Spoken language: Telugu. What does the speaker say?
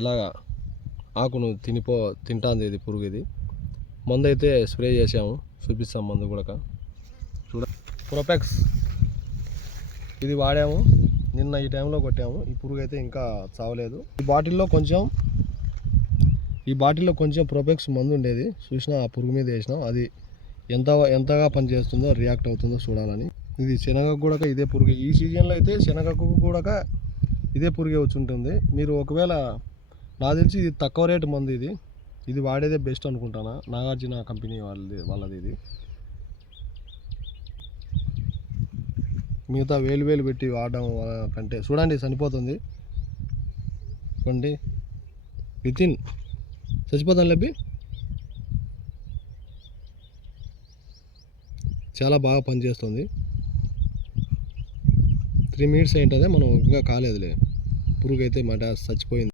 ఇలాగా ఆకును తినిపో తింటాంది ఇది పురుగు ఇది మందు అయితే స్ప్రే చేసాము చూపిస్తాం మందు కూడా చూడ ప్రొపెక్స్. ఇది వాడాము. నిన్న ఈ టైంలో కొట్టాము. ఈ పురుగు అయితే ఇంకా చావలేదు. ఈ బాటిల్లో కొంచెం ఈ బాటిల్లో కొంచెం ప్రొపెక్స్ మందు ఉండేది. చూసిన ఆ పురుగు మీద వేసినాం. అది ఎంత ఎంతగా పనిచేస్తుందో రియాక్ట్ అవుతుందో చూడాలని. ఇది శనగకు కూడా ఇదే పురుగు. ఈ సీజన్లో అయితే శనగకు కూడా ఇదే పురుగే వచ్చి ఉంటుంది మీరు ఒకవేళ నాకు తెలిసి ఇది తక్కువ రేటు మంది ఇది. ఇది వాడేదే బెస్ట్ అనుకుంటానా? నాగార్జున కంపెనీ వాళ్ళది వాళ్ళది ఇది. మిగతా వేలు వేలు పెట్టి వాడడం వల్ల కంటే చూడండి చనిపోతుంది చూడండి. వితిన్ చచ్చిపోతాను లేపి చాలా బాగా పనిచేస్తుంది. త్రీ మినిట్స్ ఏంటదే మనం ఇంకా కాలేదులే. పురుగు అయితే మాట చచ్చిపోయింది.